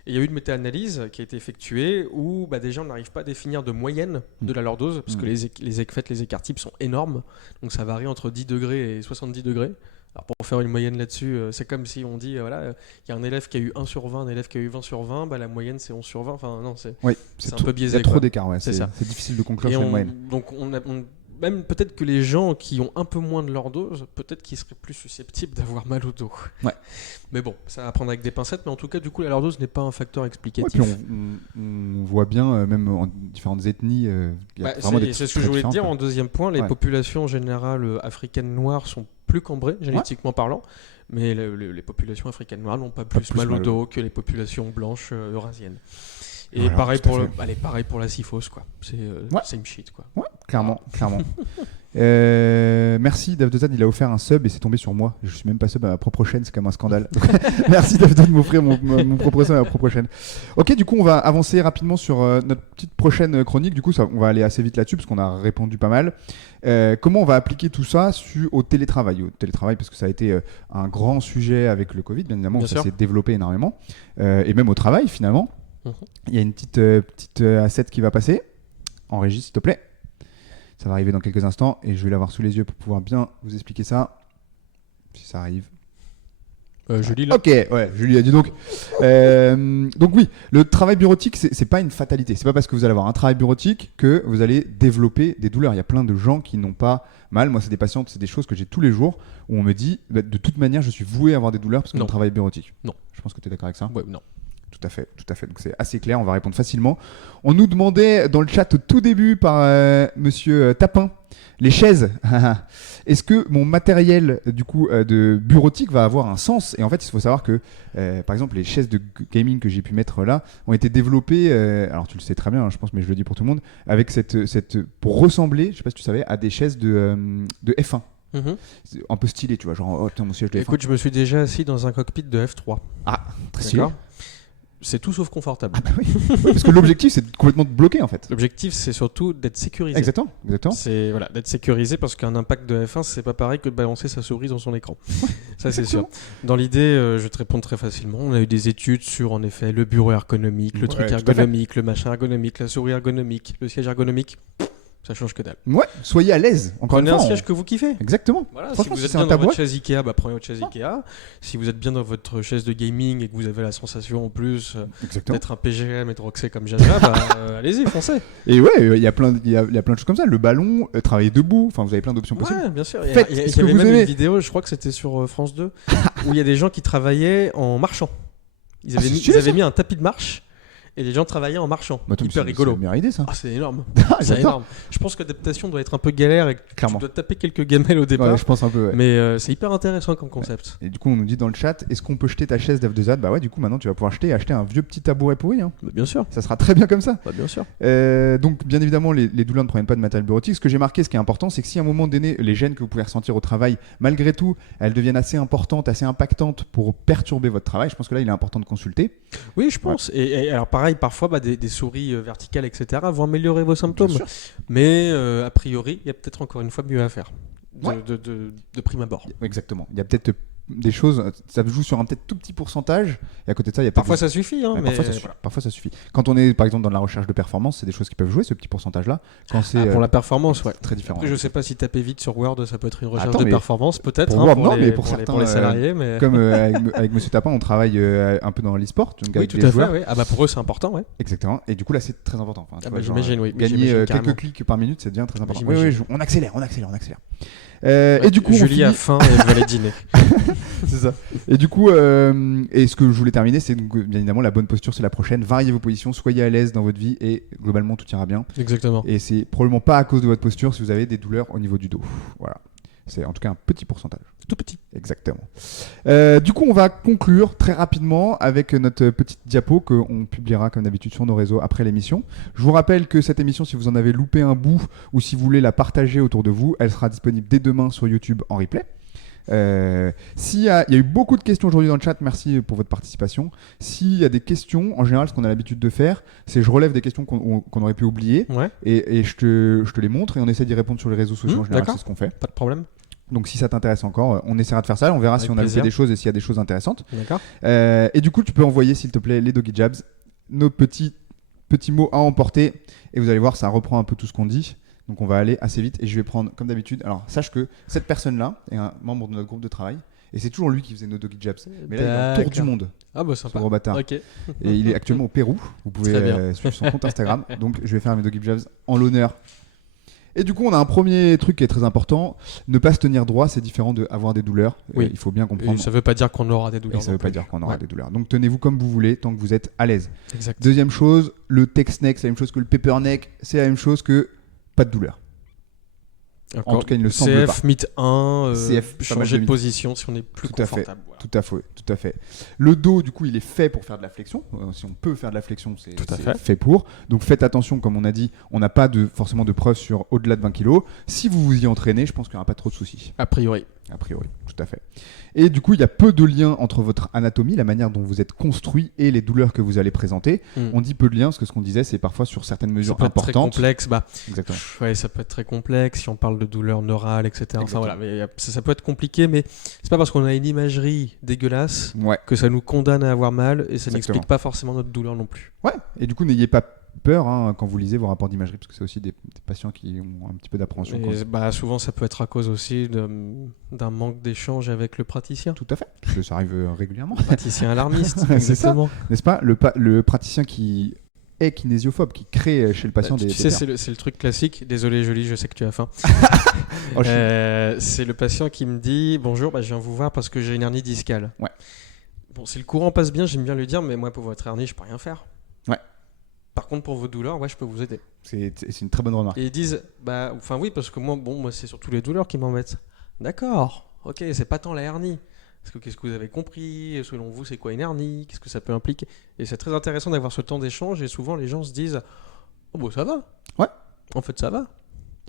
Et il y a eu une méta-analyse qui a été effectuée où déjà on n'arrive pas à définir de moyenne de la lordose, parce que les écarts-types sont énormes. Donc ça varie entre 10 degrés et 70 degrés. Alors pour faire une moyenne là-dessus, c'est comme si on dit, voilà, il y a un élève qui a eu 1 sur 20, un élève qui a eu 20 sur 20, la moyenne c'est 11 sur 20. Enfin non, c'est un peu biaisé. Il y a trop quoi. d'écart, ouais. C'est ça. C'est difficile de conclure sur une moyenne. Donc même peut-être que les gens qui ont un peu moins de lordose, peut-être qu'ils seraient plus susceptibles d'avoir mal au dos. Ouais. Mais bon, ça va prendre avec des pincettes, mais en tout cas, du coup, la lordose n'est pas un facteur explicatif. Ouais, puis on voit bien, même en différentes ethnies, il y a vraiment des c'est ce trucs que je voulais te très dire différents, en deuxième point. Les populations en général africaines noires sont plus cambrées, génétiquement parlant, mais les populations africaines noires n'ont pas plus mal au dos que les populations blanches eurasiennes. Et voilà, pareil pour la syphose, quoi. C'est same shit, quoi. Ouais, clairement. Merci Davdozan, il a offert un sub et c'est tombé sur moi. Je suis même pas sub à ma propre chaîne, c'est quand même un scandale. Merci Davdozan de m'offrir mon propre sub à ma propre chaîne. Ok, du coup on va avancer rapidement sur notre petite prochaine chronique. Du coup on va aller assez vite là-dessus parce qu'on a répondu pas mal. Comment on va appliquer tout ça au télétravail parce que ça a été un grand sujet avec le Covid, bien évidemment, ça s'est développé énormément. Et même au travail finalement. Il y a une petite asset qui va passer en régie, s'il te plaît. Ça va arriver dans quelques instants et je vais l'avoir sous les yeux pour pouvoir bien vous expliquer ça. Si ça arrive. Julie, là. Ok, ouais, Julie a dit donc. Donc oui, le travail bureautique, c'est pas une fatalité. C'est pas parce que vous allez avoir un travail bureautique que vous allez développer des douleurs. Il y a plein de gens qui n'ont pas mal. Moi, c'est des patientes, c'est des choses que j'ai tous les jours où on me dit, de toute manière, je suis voué à avoir des douleurs parce que mon travail est bureautique. Non. Je pense que tu es d'accord avec ça. Ouais, non. Tout à fait. Donc c'est assez clair, on va répondre facilement. On nous demandait dans le chat au tout début par monsieur Tapin, les chaises. Est-ce que mon matériel du coup de bureautique va avoir un sens? Et en fait, il faut savoir que par exemple les chaises de gaming que j'ai pu mettre là ont été développées, alors tu le sais très bien, hein, je pense, mais je le dis pour tout le monde, avec pour ressembler, je sais pas si tu savais, à des chaises de F1. C'est un peu stylé, tu vois, genre oh putain, mon siège de F1. Écoute, je me suis déjà assis dans un cockpit de F3. Ah, très stylé. C'est tout sauf confortable. Ah bah oui. Parce que l'objectif, c'est complètement de bloquer en fait. L'objectif, c'est surtout d'être sécurisé. Exactement. C'est d'être sécurisé parce qu'un impact de F1, c'est pas pareil que de balancer sa souris dans son écran. Ça, c'est sûr. Dans l'idée, je vais te répondre très facilement. On a eu des études sur, en effet, le bureau ergonomique, le truc ergonomique, le machin ergonomique, la souris ergonomique, le siège ergonomique. Ça change que dalle. Ouais, soyez à l'aise. Encore prenez une fois, un siège que vous kiffez. Exactement. Voilà, si vous êtes bien dans votre chaise Ikea, prenez votre chaise Ikea. Si vous êtes bien dans votre chaise de gaming et que vous avez la sensation en plus d'être un PGM et de roxer comme Jaja, allez-y, foncez. Et ouais, il y a plein de choses comme ça. Le ballon, travailler debout, enfin vous avez plein d'options possibles. Ouais, bien sûr. Faites il y ce que avait vous même aimez. une vidéo, je crois que c'était sur France 2, où il y a des gens qui travaillaient en marchant. Ils avaient mis un tapis de marche. Et les gens travaillaient en marchant. Hyper rigolo. C'est une meilleure idée, ça. Ah, c'est énorme. C'est énorme. Je pense que l'adaptation doit être un peu galère et que tu dois taper quelques gamelles au départ. Ouais, je pense un peu. Ouais. Mais c'est hyper intéressant comme concept. Ouais. Et du coup, on nous dit dans le chat, est-ce qu'on peut jeter ta chaise d'F2Z? Bah ouais, du coup, maintenant tu vas pouvoir acheter un vieux petit tabouret pourri. Hein. Bah, bien sûr. Ça sera très bien comme ça. Bah, bien sûr. Donc, bien évidemment, les douleurs ne proviennent pas de matériel bureautique. Ce que j'ai marqué, ce qui est important, c'est que si à un moment donné, les gênes que vous pouvez ressentir au travail, malgré tout, elles deviennent assez importantes, assez impactantes pour perturber votre travail, je pense que là, il est important de consulter. Oui, je pense. Ouais. Et alors, pareil, parfois, des souris verticales, etc., vont améliorer vos symptômes. Mais a priori, il y a peut-être encore une fois mieux à faire de prime abord. Exactement. Il y a peut-être des choses, ça joue sur un peut-être tout petit pourcentage, et à côté de ça, il y a Parfois ça suffit, hein, Ouais, mais parfois ça suffit. Quand on est par exemple dans la recherche de performance, c'est des choses qui peuvent jouer ce petit pourcentage-là. Quand c'est pour la performance, ouais. très différent. Après, je sais pas si taper vite sur Word, ça peut être une recherche Attends, de mais performance, peut-être. pour hein, Word, pour non, les, mais pour pour certains, les salariés, mais Comme avec Monsieur Tapin, on travaille un peu dans l'e-sport, donc oui, avec tout les à fait. joueurs. Oui. Ah bah pour eux, c'est important, ouais. Exactement. Et du coup là, c'est très important. Enfin, tu Ah vois, bah, genre, j'imagine, oui. Gagner J'imagine quelques carrément. clics par minute, ça devient très important. j'imagine. Oui, on accélère. Et du coup, on Julie a finit- faim et elle veut aller dîner. c'est ça. Et du coup, et ce que je voulais terminer, c'est donc, bien évidemment la bonne posture, c'est la prochaine. Variez vos positions, soyez à l'aise dans votre vie et globalement tout ira bien. Exactement. Et c'est probablement pas à cause de votre posture si vous avez des douleurs au niveau du dos. Voilà. C'est en tout cas un petit pourcentage. Tout petit. Exactement. Du coup, on va conclure très rapidement avec notre petite diapo qu'on publiera comme d'habitude sur nos réseaux après l'émission. Je vous rappelle que cette émission, si vous en avez loupé un bout ou si vous voulez la partager autour de vous, elle sera disponible dès demain sur YouTube en replay. Il y a eu beaucoup de questions aujourd'hui dans le chat, merci pour votre participation. S'il y a des questions, en général, ce qu'on a l'habitude de faire, c'est je relève des questions qu'on aurait pu oublier Ouais, et je te les montre et on essaie d'y répondre sur les réseaux sociaux. En général, d'accord. c'est ce qu'on fait. pas de problème. Donc si ça t'intéresse encore, on essaiera de faire ça. On verra Avec si on a plaisir. fait des choses et s'il y a des choses intéressantes. D'accord. Et du coup, tu peux envoyer, s'il te plaît, les Doggy Jabs, nos petits mots à emporter. Et vous allez voir, ça reprend un peu tout ce qu'on dit. Donc on va aller assez vite et je vais prendre, comme d'habitude. Alors sache que cette personne-là est un membre de notre groupe de travail. Et c'est toujours lui qui faisait nos Doggy Jabs. Mais là, il est en tour du monde, Ah bah ce sympa. gros bâtard. Ok. Et il est actuellement au Pérou. Vous pouvez Très bien. suivre son compte Instagram. Donc je vais faire mes Doggy Jabs en l'honneur. Et du coup, on a un premier truc qui est très important. Ne pas se tenir droit, c'est différent d'avoir des douleurs. Oui. Il faut bien Et comprendre. ça veut pas dire qu'on aura des Et douleurs. ça veut non pas plus. dire qu'on aura Ouais. des douleurs. Donc tenez-vous comme vous voulez, tant que vous êtes à l'aise. Exact. Deuxième chose, le text neck, c'est la même chose que le paper neck, c'est la même chose que pas de douleur. En tout cas, il ne le semble CF, mythe 1, CF, pas mal changer de de position si on est plus Tout à fait. confortable. Voilà. Tout à fait. Le dos, du coup, il est fait pour faire de la flexion. Si on peut faire de la flexion, c'est Tout à c'est fait. fait pour. Donc faites attention, comme on a dit, on n'a pas forcément de preuves sur au-delà de 20 kg. Si vous vous y entraînez, je pense qu'il n'y aura pas trop de soucis. A priori. A priori, tout à fait. Et du coup, il y a peu de liens entre votre anatomie, la manière dont vous êtes construit et les douleurs que vous allez présenter. On dit peu de liens, parce que ce qu'on disait, c'est parfois sur certaines Ça mesures peut être très importantes. complexe. Bah, Exactement. ouais, ça peut être très complexe si on parle de douleurs neurales, etc. Enfin Exactement. voilà, mais ça peut être compliqué, mais c'est pas parce qu'on a une imagerie dégueulasse Ouais. que ça nous condamne à avoir mal et ça Exactement. n'explique pas forcément notre douleur non plus. Ouais. Et du coup, n'ayez pas peur quand vous lisez vos rapports d'imagerie, parce que c'est aussi des patients qui ont un petit peu d'appréhension. Et bah, souvent, ça peut être à cause aussi d'un manque d'échange avec le praticien. Tout à fait. Parce que ça arrive régulièrement. Praticien alarmiste, C'est exactement. N'est-ce pas le praticien qui est kinésιophobe, qui crée chez le patient Tu des sais, pertes. c'est le truc classique. Désolé, Jolie, je sais que tu as faim. Oh, je suis- C'est le patient qui me dit bonjour, je viens vous voir parce que j'ai une hernie discale. Ouais. Bon, si le courant passe bien, j'aime bien lui dire, mais moi pour votre hernie, je peux rien faire. Ouais. Par contre, pour vos douleurs, ouais, je peux vous aider. C'est une très bonne remarque. Et ils disent enfin oui, parce que moi, c'est surtout les douleurs qui m'embêtent. D'accord. Ok, c'est pas tant la hernie. Parce que qu'est-ce que vous avez compris? Selon vous, c'est quoi une hernie? Qu'est-ce que ça peut impliquer? Et c'est très intéressant d'avoir ce temps d'échange. Et souvent, les gens se disent oh bon, ça va. Ouais. En fait, ça va.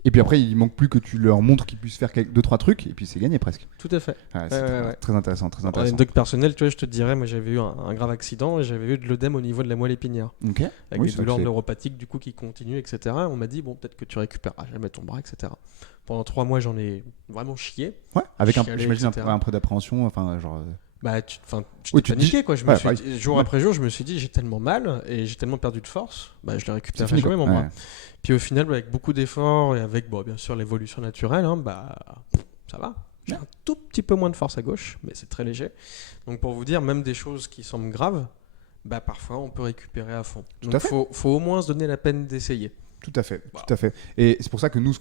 Et puis après, il manque plus que tu leur montres qu'ils puissent faire 2-3 trucs, et puis c'est gagné presque. Tout à fait. Ouais, c'est ouais. très intéressant, très En intéressant. anecdote personnelle, tu vois, je te dirais, moi j'avais eu un grave accident et j'avais eu de l'œdème au niveau de la moelle épinière. Ok. Avec Oui, des ça, douleurs c'est- neuropathiques du coup qui continuent, etc. On m'a dit, bon, peut-être que tu récupéreras jamais ton bras, etc. Pendant 3 mois, j'en ai vraiment chié. Ouais, avec Chialer, j'imagine etc. un peu d'appréhension, enfin genre. Bah, tu Oui, t'es tu te paniqué, dis- quoi. Je ouais, me suis ouais. dit- jour Ouais. après jour, je me suis dit, j'ai tellement mal et j'ai tellement perdu de force, je le C'est récupérerai fini, jamais quoi. mon bras. Ouais. Puis au final, avec beaucoup d'efforts et avec, bien sûr, l'évolution naturelle, ça va. J'ai un tout petit peu moins de force à gauche, mais c'est très léger. Donc pour vous dire, même des choses qui semblent graves, parfois on peut récupérer à fond. Tout à Donc fait. faut au moins se donner la peine d'essayer. Tout à fait, Voilà. tout à fait. Et c'est pour ça que nous,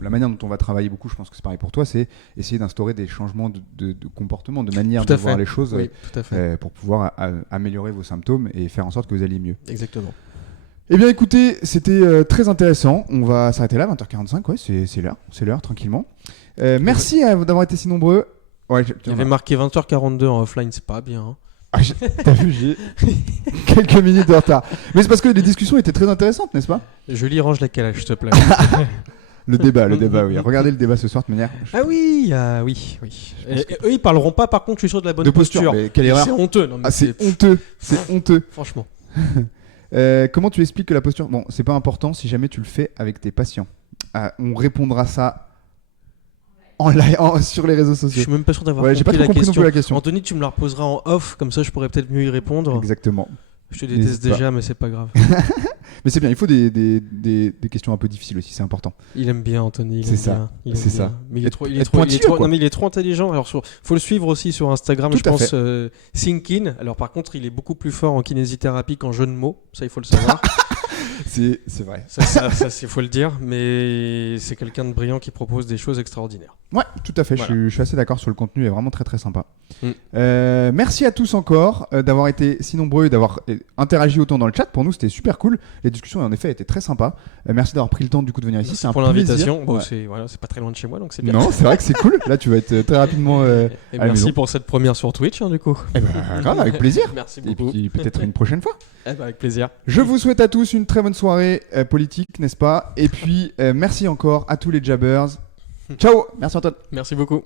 la manière dont on va travailler beaucoup, je pense que c'est pareil pour toi, c'est essayer d'instaurer des changements de comportement, de manière Tout à de voir fait. les choses Oui, tout à fait. pour pouvoir améliorer vos symptômes et faire en sorte que vous alliez mieux. Exactement. Eh bien écoutez, c'était très intéressant. On va s'arrêter là, 20h45, ouais, c'est l'heure, tranquillement. Merci d'avoir été si nombreux. Ouais, Il y avait marqué 20h42 en offline, c'est pas bien. Hein. T'as vu, j'ai quelques minutes de retard. Mais c'est parce que les discussions étaient très intéressantes, n'est-ce pas? Jolie, range la calage, s'il te plaît. Le débat, oui. Regardez le débat ce soir de manière. Ah oui, oui. Et eux, ils parleront pas, par contre, je suis sûr de la bonne De posture, mais quelle erreur. C'est honteux. Non, mais Ah, c'est honteux, c'est honteux. Franchement. Comment tu expliques que la posture... Bon, c'est pas important si jamais tu le fais avec tes patients. On répondra ça sur les réseaux Je sociaux. suis même pas sûr d'avoir Ouais, j'ai pas compris trop compris non question. plus la question. Anthony, tu me la reposeras en off, comme ça je pourrais peut-être mieux y répondre. Exactement. Je te N'hésite déteste pas. déjà, mais c'est pas grave. Mais c'est bien, il faut des questions un peu difficiles aussi, c'est important. Il aime bien Anthony. il C'est aime ça, bien, il aime c'est bien. ça. Mais il est Être- trop, il est être trop, il est pointilleux, trop- quoi. non, mais il est trop intelligent. Alors faut le suivre aussi sur Instagram, Tout je à pense. fait. Thinkin. Alors par contre, il est beaucoup plus fort en kinésithérapie qu'en jeu de mots. Ça, il faut le savoir. C'est vrai. ça, il faut le dire. Mais c'est quelqu'un de brillant qui propose des choses extraordinaires. Ouais, tout à fait, Voilà. je suis assez d'accord sur le contenu, il est vraiment très très sympa. Mm. Merci à tous encore d'avoir été si nombreux et d'avoir interagi autant dans le chat. Pour nous, c'était super cool. Les discussions, en effet, étaient très sympas. Merci d'avoir pris le temps du coup de venir ici. Merci C'est un pour plaisir. l'invitation. Bon, Ouais. c'est pas très loin de chez moi, donc c'est bien. Non, c'est vrai que c'est cool. Là, tu vas être très rapidement. Et à la merci maison. pour cette première sur Twitch, du coup. Eh ben, grave, avec plaisir. Merci Et beaucoup. puis peut-être une prochaine fois. Avec plaisir. Je vous souhaite à tous une très bonne soirée politique, n'est-ce pas? Et puis merci encore à tous les jabbers. Ciao. Merci Antoine. Merci beaucoup.